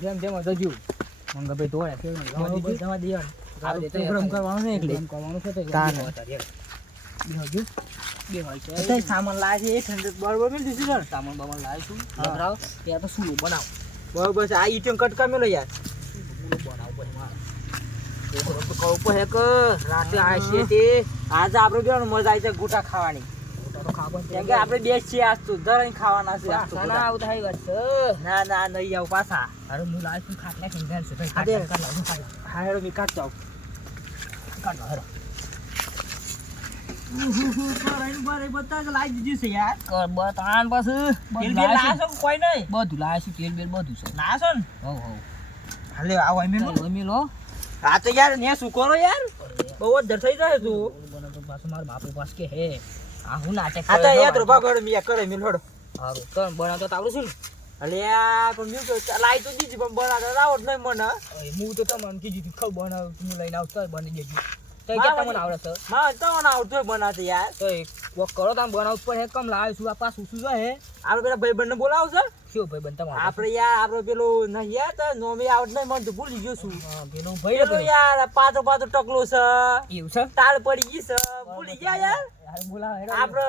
જેમ જેમ હતો જો મંગભાઈ તોડે છે જવા દે આ તો ગરમ કરવાનું છે એટલે કરવાનું છે તો તાન બેહજો બે હોય છે તો સામાન લાવે છે 800 બરોબર મેં દીધું છે સામાન બામાન લાવે છું લગરાવ ત્યાં તો શું બનાવ બરોબર છે આ ઈટમ કટકા મેલો યાર બનાવ પર માર તો કહું પર એક રાતે આ છે તે આજ આપણે બેનો મજા આવી છે ગોટા ખાવાની કેમ કે આપણે બે છીએ આજ તો દરઈ ખાવાના છે આજ તો ના આવું થાય વાત છે ના ના નહીં આવ પાછા અરે હું લાવ છું ખાટલા ખંગાર છે ભાઈ હા હેડો મી કાટ જાવ કાટ હેડો કરાઈને બારે બતા જ લાઈ દીધી છે યાર કર બતાન પાછું તેલ બેલ લાસો કોઈ નહીં બધું લાસો તેલ બેલ બધું છે લાસો ને હો હો હાલે આવો એમેલો આ તો યાર ને શું કરો યાર બહુ જ ડર થઈ જાય તું બનો તો પાછું માર બાપુ પાસ કે હે આ હું નાટક આ તો યાદ રોબા ગડ મિયા કરે મિલ હડો હારું તો બનાવતો તો આવડું છું ને અલે આ પણ મ્યુ તો લાઈ તો દીધી પણ બનાવતો આવડ નહીં મને હું તો તમને કીધું તું ખબ બનાવ તું લઈને આવતો બની દેજો તો કે તમને આવડે છે ના તો મને આવડતો બનાવતો યાર તો એક વોક કરો તમે બનાવ પર હે કમ લાવ્યો છું આ પાછું શું છે આપણે પેલા ભાઈબંધને બોલાવજો શું ભાઈબંધ તમારો આપણે યાર આપણે પેલો નહીં યાર તો નોમી આવડ નહીં મને તો ભૂલી ગયો છું પેલો ભાઈ તો યાર પાતો પાતો ટકલો છે એવું છે તાળ પડી ગઈ છે ભૂલી ગયા યાર આપણે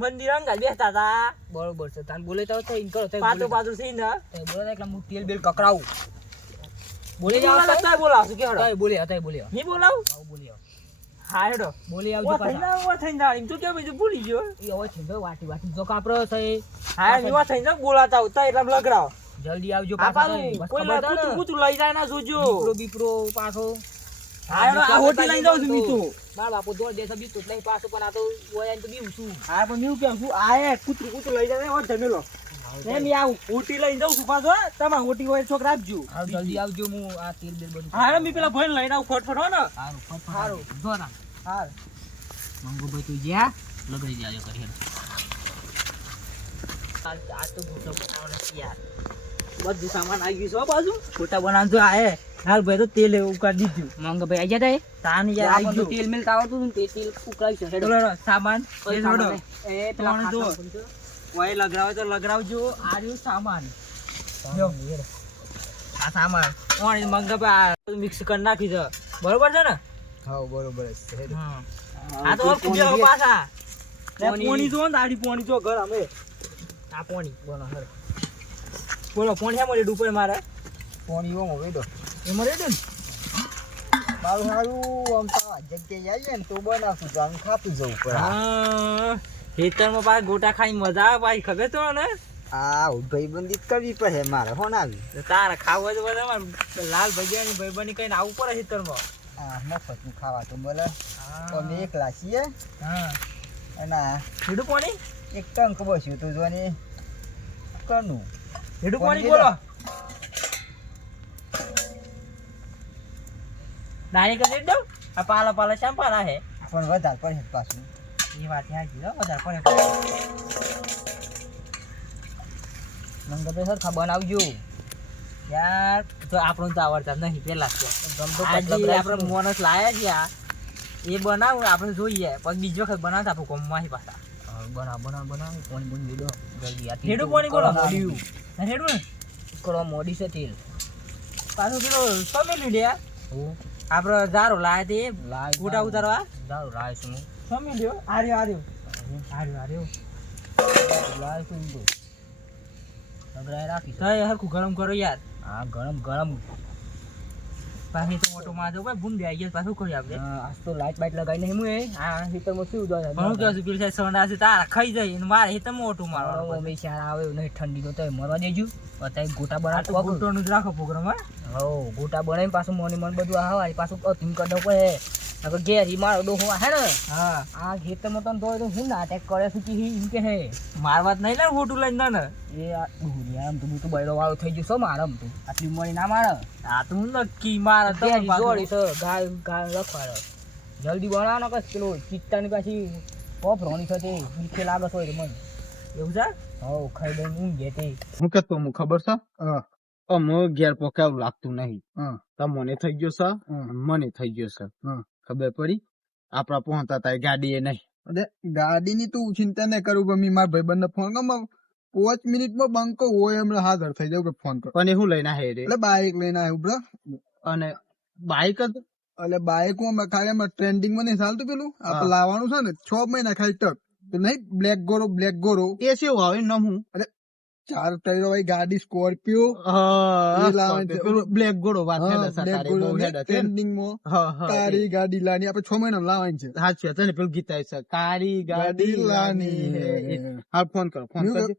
મંદિર અંગા બેસતા હતા બરોબર છે તાન બોલે તો ઇન કરો પાતો પાતો છે ને બોલે એટલે હું તેલ બેલ કકરાવું બોલે જાવ તો બોલાવશું કે હડો બોલે હતા બોલે ની બોલાવ બોલે હા હેડો બોલી આવજો પાછા ઓ થઈને જાવ એમ તો કે બીજું ભૂલી ગયો એ હવે થઈને વાટી વાટી જો કાપરો થઈ હા નીવા થઈને બોલાતા હોતા એટલે લગરાવ જલ્દી આવજો પાછા બસ ખબર કૂતું લઈ જાય ના જોજો બીપરો પાછો હા હેડો આ હોટી લઈ જાવ છું મીતો માર બાપુ દોડ દેસ બીતો લઈ પાછો પણ આ તો ઓયા તો બીવ છું હા પણ મીવ કે છું આ કૂતું લઈ જાય ઓ જમેલો એમ આવ હોટી લઈ જાવ છું પાછો તમાર હોટી હોય છોકરા આપજો હા જલ્દી આવજો હું આ તેલ બેલ બધું હા મી પેલા ભાઈ લઈને આવ ફટફટ હો ને હારું ફટફટ હારું જોરા હાર મંગો ભાઈ તું જ્યા લગાડી જાજો કરી આ તો ગોટા બનાવવાનો છે યાર બધું સામાન આવી ગયું છે બાજુ ગોટા બનાવજો આ હે હાલ ભાઈ તો તેલ ઉકાળી દીધું મંગો ભાઈ આઈ જતા તાન યાર આવી ગયું તેલ મિલતા આવતું ને તે તેલ ઉકાળી છે હેડો સામાન એ છોડો એ પેલા જો કોઈ લગરાવ તો લગરાવજો આ રહ્યું સામાન જો આ સામાન કોણ મંગો ભાઈ મિક્સ કરી નાખી છે બરોબર છે ને હા બરોબર છે આ તો કુડિયા પાછા પોણી જો દાડી પોણી જો ઘર અમે આ પોણી બોલો હર બોલો પોણી હે મરે ઉપર મારે પોણી ઓ મો વેડો એ મરે દે મારું હારું આમ તો જગ્યાએ આવીએ ને તો બનાવશું તો આમ ખાતું જવું પડે હા ખેતરમાં પાછા ગોટા ખાઈ મજા આવે ભાઈ ખબર તો ને આ ભાઈબંધી કરવી પડે મારે ફોન આવી તારે ખાવું હોય તો બધા લાલ ભજીયાની ભાઈબંધી કઈને આવવું પડે ખેતરમાં હા મફત નું ખાવા તો બોલે અમે એકલા છીએ હા અને હેડું પાણી એક ટંક બસ્યું તું જોની કનું હેડું પાણી બોલો નાની કરી દઉં આ પાલા પાલા શામ પાલા હે પણ વધારે પડે પાછું એ વાત સાચી હો વધારે પડે મંગો ભાઈ સર ખબર આવજો યાર તો આપણને તો આવડતા નહીં પેલા તો ગમતો આપણે મોનસ લાયા છે આ એ બનાવ આપણે જોઈએ પછી બીજી વખત બનાવતા આપણે કોમમાં પાછા બનાવ પાણી બની લીધો જલ્દી આ હેડું પાણી બોલો મોડ્યું હેડું ને કરો મોડી છે તેલ પાછું પેલો સમેલું લે આપણે જારો લાયા તે ગોટા ઉતારવા જારો લાય છું સમેલ્યો આર્યો લાય છું તો લગરાય રાખી તો હરખું ગરમ કરો યાર હા ગરમ પાછી તો મોટો માજો ભાઈ ભૂંડ આવી ગયા પાછું કરી આપણે આજ તો લાઈટ બાઈટ લગાઈ નહીં હું આ હીટરમાં શું દો હું કહું છું પેલી સાઈડ સોના છે તારા ખાઈ જાય ને મારે હીટર મોટું મારવાનું અમે ચાર આવે નહીં ઠંડી તો મરવા દેજો અત્યારે ગોટા બનાવતો ગોટાનું જ રાખો પ્રોગ્રામ હો ગોટા બનાવીને પાછું મોની મન બધું હવાય પાછું તીમ કરી દઉં પડે અગર ઘેર ઈ મારો ડોહો હે ને હા આ ખેતરમાં તને તો હું નાટક કરે છે કે એમ કે હે મારવાત નહીં લે ફોટો લઈને ને એ આમ તો હું તો બૈરો વાળો થઈ ગયો છો મારમ તું આટલી મળી ના મારે આ તો હું નક્કી મારે તો જોડી છે ગાય રખવાડો જલ્દી બનાવવાનો કસ પેલો ચિત્તાની પાછી પોફરોની છે તે નીચે લાગે છે મને એવું છે હો ખાઈ દઉં ઊંઘ જે તે હું કહેતો હું ખબર છે અમો ઘેર પોકાવું લાગતું નહીં તમને થઈ ગયો છે મને થઈ ગયો છે ખબર પડી આપડા પહોંચતા હતા ગાડી એ નહીં ગાડી ની તું ચિંતા નહીં કરું મારા ભાઈ બંને ફોન 5 મિનિટમાં બંકો હોય એમને હાજર થઈ જાવ કે ફોન કરો. પણ એ હું લઈને આવે રે એટલે બાઈક લઈને આવ્યો બ્રો. અને બાઈક જ એટલે બાઈક માં ખાલી એમાં ટ્રેન્ડિંગ માં નહીં ચાલતું પેલું આપણે લાવવાનું છે ને 6 મહિના ખાલી ટક તો નહીં બ્લેક ગોરો એ શું આવે નામ હું 4 ટાયરો વાળી ગાડી સ્કોર્પિયો બ્લેક ઘોડો વાત ટ્રેન્ડિંગ માં તારી ગાડી લાની આપણે 6 મહિના લાવવાની છે. સાચી વાત ને પેલું ગીત આવે છે તારી ગાડી લાની હા ફોન કરો ફોન કરજો.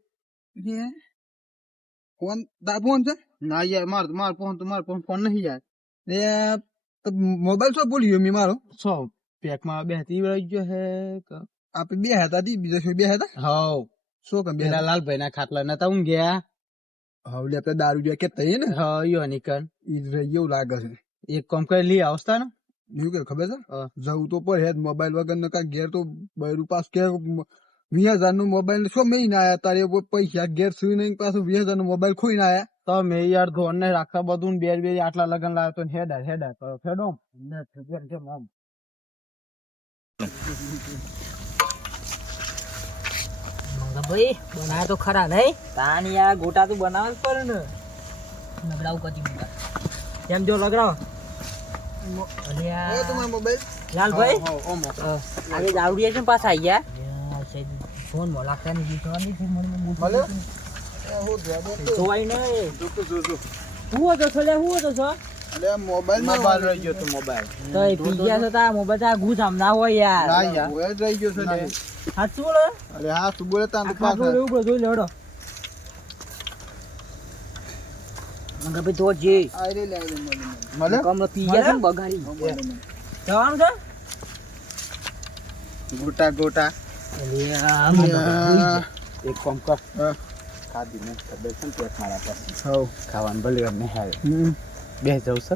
ફોન તાર ફોન છે ના યાર માર ફોન નહીં યાર મોબાઈલ શું બોલ્યો મેં મારો સો પેકમાં બેહતી વળી ગયો હે આપણે બે હતા બીજા શું બે હતા હાવ શું કેમ પેલા લાલભાઈ ના ખાટલા નતા હું ગયા હવે આપણે દારૂ જે કે તઈ ને હા યો નિકન એવું લાગે છે. એક કામ કરી લઈ આવતા ને એવું કે ખબર છે જવું તો પર હે મોબાઈલ વગર ને કા ઘેર તો બૈરું પાસ કે 20,000 નું મોબાઈલ શું મહિને આયા તારે પૈસા ઘેર સુઈ નહીં પાછું 20,000 નું મોબાઈલ ખોઈને આયા તો મેં યાર ધોન ને રાખવા બધું બે આટલા લગન લાવ્યો તો હેડા કરો ફેડો ભાઈ બનાવે તો ખરા નહીં તાન યાર ગોટા તો બનાવવા જ પડે ને નબળાવું કદી મોટા કેમ જો લગડાવ તમારો મોબાઈલ લાલભાઈ આજે દાવડિયા છે પાછા આવી ગયા ફોન માં લાગતા નહીં જીતવાની છે મને જોવાય નહીં હું હતો છો લે હું હતો છો અલે મોબાઈલ રહી ગયો તો મોબાઈલ તો એ પી ગયા છો તા મોબાઈલ તા ગુજ આમ ના હોય યાર મોબાઈલ રહી ગયો છે ને સાચું બોલો અરે હા તું બોલે તા પાછો એવું બધું જોઈ લેડો મંગા ભાઈ તો જે આઈ લે મળે કમ પી ગયા છે ને બગાડી જવાનું છે ગોટા એક કામ કર ખાધી ને ખબર છે પેટ મારા પાસે ખાવાનું ભલે એમ નહીં આવે બે જવું છે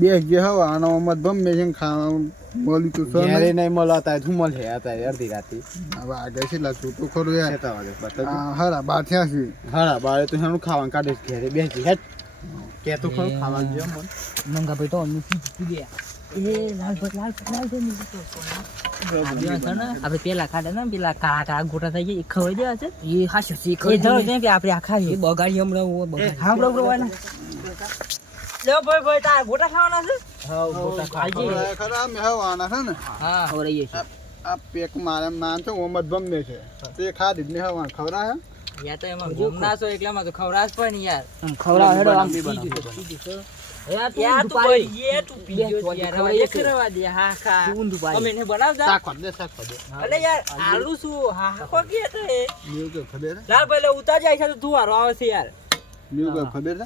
બે ગયા હવા આનો મત ભમ મે જેમ ખાવાનું બોલી તો સર યાર નહીં મળતા હું મળે હતા અડધી રાતે હવે આગળ છે લાગતું તો ખરું યાર 7 વાગે બતા હારા બાર થયા છે હારા બારે તો એનું ખાવાનું કાઢે છે ઘરે બેસી હેટ કે તો ખરું ખાવાનું જેમ મંગા ભાઈ તો પી ગયા એ લાલભાઈ આપણે પેલા ખાધા ને પેલા કાળા ગોટા થઈ ગયા એ ખવાઈ દેવા છે એ હાસ્યો છે કે આપણે આ ખાઈએ બગાડી હમણાં લે ભાઈ તાર ગોટા ખાવાના છે હા ગોટા ખરા ખરા મે હવાના છે ને હા ખવરાઈએ છે આ પેક મારા નામ છે ઓમદ બમ્મે છે તે ખાધી જ ને હવા ખવરા યા તો એમાં ઘૂમના છો એકલામાં તો ખવરાસ પણ યાર ખવરા હેડો આમ પીજું યાર તું ભાઈ એ તું પીજો યાર એ કરવા દે હા ખા ઊંધું ભાઈ અમે ને બનાવતા સાખો દે અલે યાર આલુ શું હા ખો કે તો એ ન્યુ કે ખબર લાલ ભાઈ લે ઉતાર જાય છે તો તું હારો આવે છે યાર ન્યુ કે ખબર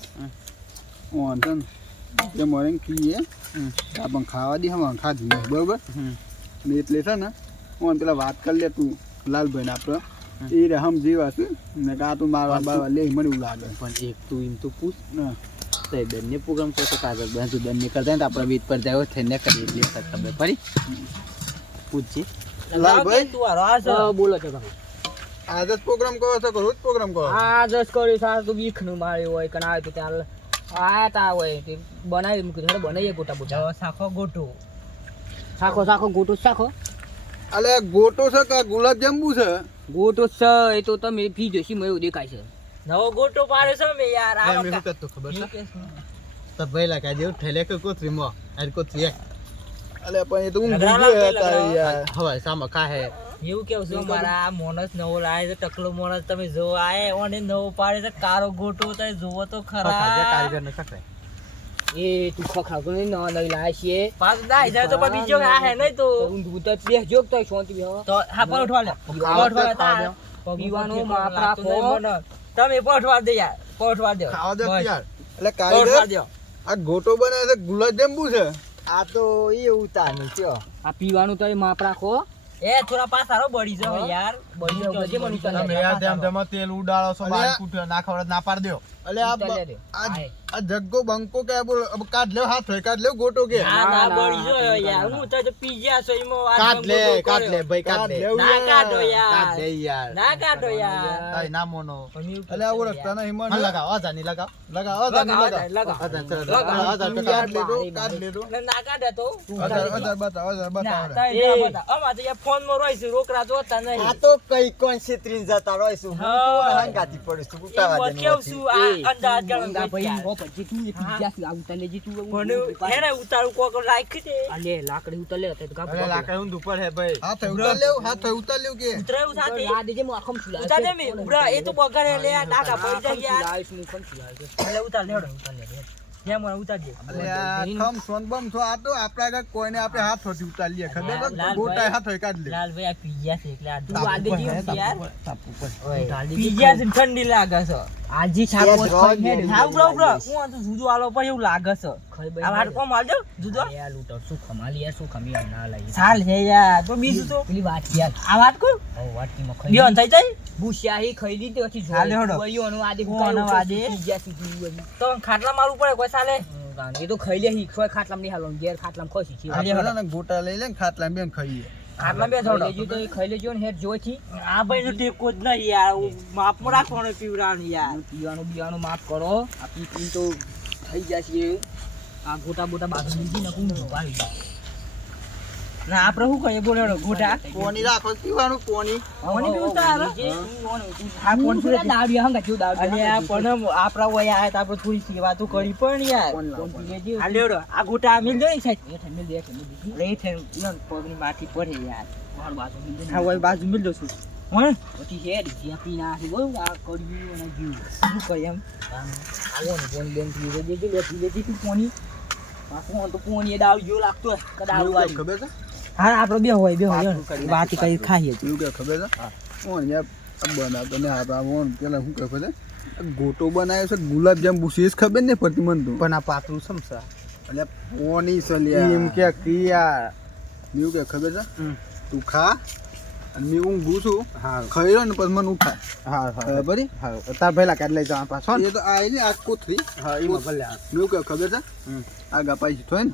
ઓન તન જે મોરંગ કીએ આપણ ખાવા દી હવા ખાધી ને બરોબર ને એટલે છે ને ઓન પેલા વાત કરી લે તું લાલભાઈ ને આપણે એ રે હમ જીવા છે ને કા તું મારવા બારવા લે મને એવું લાગે પણ એક તું એમ તો પૂછ ને તો બંને પ્રોગ્રામ તો કાગળ બંધ બંને કરતા ને આપણે વીજ પર જાય થઈને કરી એટલે ખબર પડી પૂછજી લાલભાઈ તું હારો આ બોલો છો ભાઈ આજ પ્રોગ્રામ કરો છો રોજ પ્રોગ્રામ કરો આ જસ કરી સાર તો બીખ નું માર્યો હોય કણ આવે તો ચાલ આ તા હોય તે બનાવી મૂકી દે બનાવીએ ગોટા બોટા સાખો ગોટો સાખો ગોટો સાખો અલે ગોટો છે કે ગુલાબ જાંબુ છે ગોટો છે એ તો તમે પી જશી મને એવું દેખાય છે નવો ગોટો પાડે છે મે યાર આ મેં હું તો ખબર છે તો ભાઈ લાગા દેવ ઠેલે કે કોતરી મો આ કોતરી અલે પણ એ તો હું ભૂલ્યો હતા યાર હવે સામા કા હે એવું કેવું છે મારા મોનસ નવો લાવે છે ટકલો મોનસ તમે જો આએ ઓને નવો પાડે છે કારો ગોટો તો જોવો તો ખરા કારીગર ને સકરે એ તું ખખા કોને ન લઈ લાય છે પાસ દાઈ જાય તો પણ બીજો આ હે નહીં તો ઊંધું તો બે જોક તો શાંતિ બેહો તો હા પર ઉઠવા લે પીવાનો માપ રાખો તમે પઠવા દે યાર પઠવા દે ખાવા દે યાર એટલે કારીગર આ ગોટો બનાવે છે ગુલાબ જાંબુ છે આ તો એ ઉતારનું છે આ પીવાનું તો એ માપ રાખો એ થોડા પાસારો બળી જાવ યાર બળી જાવ જે મને તમે યાર તેમ તેમ તેલ ઉડાડો છો બાર કુટ ના ખવડ ના પાડ દો અલે આ જગ્ગો બંકો કે બોલ अब કાઢ લે હાથ હોય કાઢ લે ગોટો કે ના બળી જો યાર હું તો પી ગયા છો ઈમો કાઢ લે ભાઈ કાઢ લે ના કાઢો યાર કાઢ લે યાર ના કાઢો યાર અય ના મોનો અલે આ ઓળખતા નહીં મને લગાવ આજાની લગાવ લગાવ કાઢ લે તો ના કાઢે તો હજાર બતાવ અમાર તો ફોન માં રોઈશું રોકડા જોતા નહીં આ તો કઈ કોણ છેત્રીન જતા રોઈશું હું તો હંગાતી પડું છું ઉતાવા દે કેવું છું આ અંદાજ ગણન ભાઈ હો પછી તું એ પીજા છે આ ઉતાર લેજી તું હેને ઉતારું કોક રાખી દે અલે લાકડી ઉતાર લે તો ગાબ અરે લાકડા હું ઉપર હે ભાઈ હાથ ઉતાર લેવ કે ઉતરાયું સાથે આ દેજે હું આખમ સુલા ઉતાર દે મે ઉબરા એ તો પગારે લે આ ટાકા પડી જાય યાર લાઈફ ની કોણ સુલા એટલે ઉતાર લેવડો જેમ મને ઉતાર દે અલે આ ખમ સોનબમ છો આ તો આપડા આગળ કોઈને આપણે હાથ હોતી ઉતાર લે ખબર છે ગોટા હાથ હોય કાઢ લે લાલ ભાઈ આ પી ગયા છે એટલે આ તું આ દેજે યાર પી ગયા છે ઠંડી લાગે છે આજી છાપો ખાઈ હેડ હા ઉબરા હું આ તો જુદું આલો પર એવું લાગે છે આ વાત કોમ આલજો જુદો યાર લૂટર શું ખમાલી યાર શું ખમી ના લઈ ચાલ હે યાર તો બીજું તો પેલી વાત યાર આ વાત કો ઓ વાટકી માં ખાઈ બેન થઈ જાય બુશિયાહી ખાઈ દીધી પછી ચાલે હડો. જોઈઓનું આદે કોનો આદે? પીજા સીધી તો ખાટલા મારવું પડે કોઈ ચાલે એ તો ખાઈ લે હી ખોય ખાટલામ નહીં હાલો ઘેર ખાટલામ ખોસી છે આપણે ગોટા લઈ લે ખાટલા બેન ખાઈએ ખાટલા બે થોડો લેજો તો એ ખાઈ લેજો ને હેડ જોઈ થી આ ભાઈ નો ટેકો જ નહીં યાર માપમાં રાખવાનું પીવડાનું યાર પીવાનું માફ કરો આ પી તો થઈ જશે આ ગોટા બોટા બાજુ લીધી ને કોણ ભાઈ ના આપણે શું કહીએ બોલો ગોટા કોની રાખો પીવાનું કોની કોની પીવું તારે? આ કોણ છે દાડિયા હંગા જો અરે દાડિયા આ પણ આપણા વયા આયા તો આપણે થોડી સેવા તો કરી પણ યાર કોણ પીજે આ લેવડો આ ગોટા મિલ દે સાહેબ એ ઠંડે દે કે દીધી રે થે પગની માટી પડે યાર માર બાજુ લીધી હા ઓય બાજુ મિલ દો છું હે પછી હેડ જ્યાં પી ના બહુ આ કર્યું અને જીવ શું કહી એમ આવો ને કોણ બેન પી જે જે લેતી તું કોની પાછું તો કોની દાડિયો લાગતો કદાળું વાળી ખબર છે હા આપણે બે હોય વાત કરી ખાઈએ એવું કે ખબર છે ઓન યાર બનાવતો ને આ ઓન પેલા શું કહે છે ગોટો બનાવ્યો છે ગુલાબજાંબુ શેષ ખબર ને પડતી મને તો પણ આ પાતળું સમસા એટલે કોની સલિયા એમ કે કિયા એવું કે ખબર છે તું ખા અને મેં ઊંઘું છું હા ખાઈ રહ્યો ને પછી મને ઉઠા હા બરાબર હા તાર પહેલા કાઢ લઈ જા પાછો એ તો આ ને આ કોથરી હા એમાં ભલે મેં કે ખબર છે આ ગાપાઈ થોય ને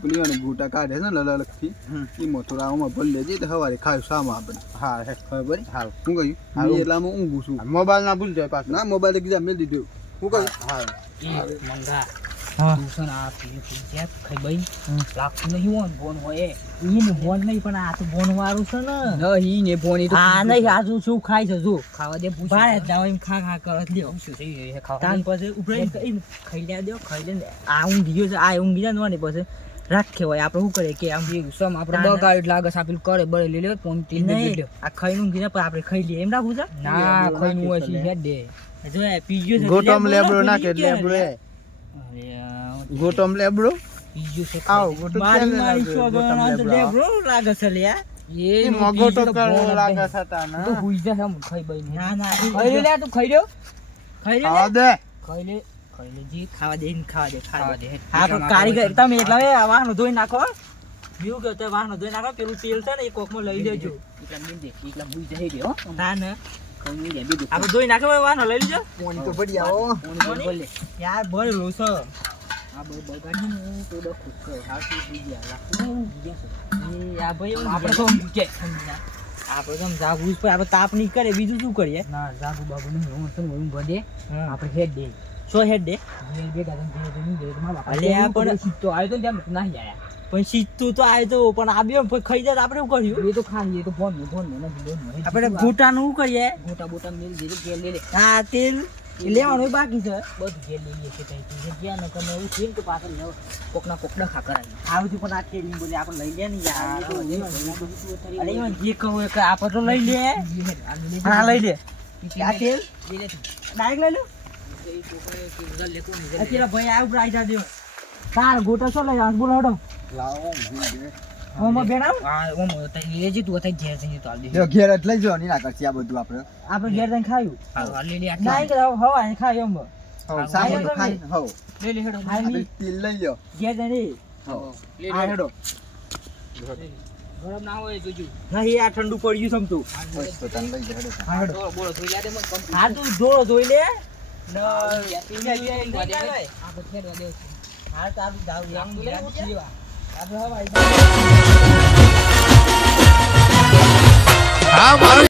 પેલી અને ગોટા કાઢે છે ને લલલકથી એમાં થોડા આમાં ભરી લેજે તો સવારે ખાય શામાં આપણે હા હે ખબર હા શું કહ્યું મેં એટલામાં ઊંઘું છું મોબાઈલ ના ભૂલ જાય પાછું ના મોબાઈલ એકદમ મેળ દીધું શું કહ્યું હા મંગા હા તું છે ને આ પેલી પીજા ખાઈ બઈ લાગતું નહીં હોન બોન હોય ઈને બોન નહીં પણ આ તો બોન વાળું છે ને નહીં ને બોન એ તો આ નહીં આજુ શું ખાય છે જો ખાવા દે પૂછ બારે જાવ એમ ખા ખા કરત લ્યો શું થઈ ગયું ખાવા તાન પછી ઉપરે ખાઈ લે દો ખાઈ લે આ ઊંઘી ગયો છે આ ઊંઘી જાય ને પછી રાખે હોય આપણે શું કરીએ કે આમ સમ આપણે બગાડ લાગે છે આપેલું કરે બળે લઈ લે ફોન તી લઈ નહીં લે આ ખાઈને ઊંઘી જાય પણ આપણે ખાઈ લઈએ એમ રાખવું છે ના ખાઈ નું હોય છે હેડ દે જો એ પીજો છે ગોટમ લેબડો ના કે લેબડો એ ગોટમ લેબડો બીજું છે આવ ગોટમ મારી મારી શો ગણા તો લે બ્રો લાગે છે લે એ મગો તો કરો લાગે સતા તો ના હુઈ જા હમ ખાઈ બઈ ના ના ખાઈ લે તું ખાઈ લ્યો ખાઈ લે ખાવા દે ખાઈ લે જી ખાવા દે ખાવા દે ખાવા દે હા પણ કારીગર તમે એટલા હવે આ વાહનો ધોઈ નાખો વ્યુ કે તે વાહનો ધોઈ નાખો પેલું તેલ છે ને એ કોકમાં લઈ લેજો એકલા મિલ દે એકલા હુઈ જા હે હો ના ને ખાઈ લે બીજું આપણે ધોઈ નાખો વાહનો લઈ લેજો કોની તો પડી આવો બોલે યાર ભરેલું છે આ બગાડ ને તો દખું કર હા તું હુઈ જા લાગતું ગયા એ આ ભાઈ આપણે તો કે આપણે તો જાગવું જ પડે આપણે તાપ નહીં કરે બીજું શું કરીએ ના જાગુ બાબુ ને હું તો હું ભદે આપણે હેડ દે સો હેડ દે ઘેર ભેગા થઈને ઘેર જઈને દે મારા બાપા અલે આ પણ સીધો આવ્યો તો ત્યાં ના આયા પણ સીધું તો આવ્યો તો પણ આવ્યો પછી ખાઈ જાય તો આપણે શું કર્યું એ તો ખાઈએ તો ફોન ને આપણે ગોટાનું શું કરીએ ગોટા બોટા મેલ દે ઘેર લઈ લે હા તેલ લેવાનું બાકી છે બધું ઘેર લઈ લે છે તઈ તું જ્યાં ન તમે એવું થઈને તો પાછળ લેવ કોકના કોક ડખા કરાવી આવતી પણ આ તેલ બોલે આપણે લઈ લે ને યાર અરે અરે એમાં જે કહું એ આપણે તો લઈ લે હા લઈ લે આ તેલ ડાયરેક્ટ લઈ લો અત્યારે ભાઈ આ ઉપર આવી જાજો તાર ગોટા શું લઈ બોલો હડો લાવો હોમાં બેન આવ હા ઓમ તઈ લેજે તું તઈ ઘેર જઈને તો આલ દે જો ઘેર જ લઈ જાવ ની ના કરતી આ બધું આપણે આપણે ઘેર જઈને ખાયું હા લઈ લે ના કે હવા ને ખાયું એમ હવ સાબુ તો ખાઈ હવ લઈ લે હેડો આપણે તેલ લઈ લો ઘેર જઈને હવ લે આ હેડો ગરમ ના હોય જોજો નહીં આ ઠંડુ પડી ગયું સમતું બસ તો તને લઈ જા હેડો હા હેડો બોલો જોઈ લે દે મને હા તું ધોળો ધોઈ લે હા તારું દાવ હા મારું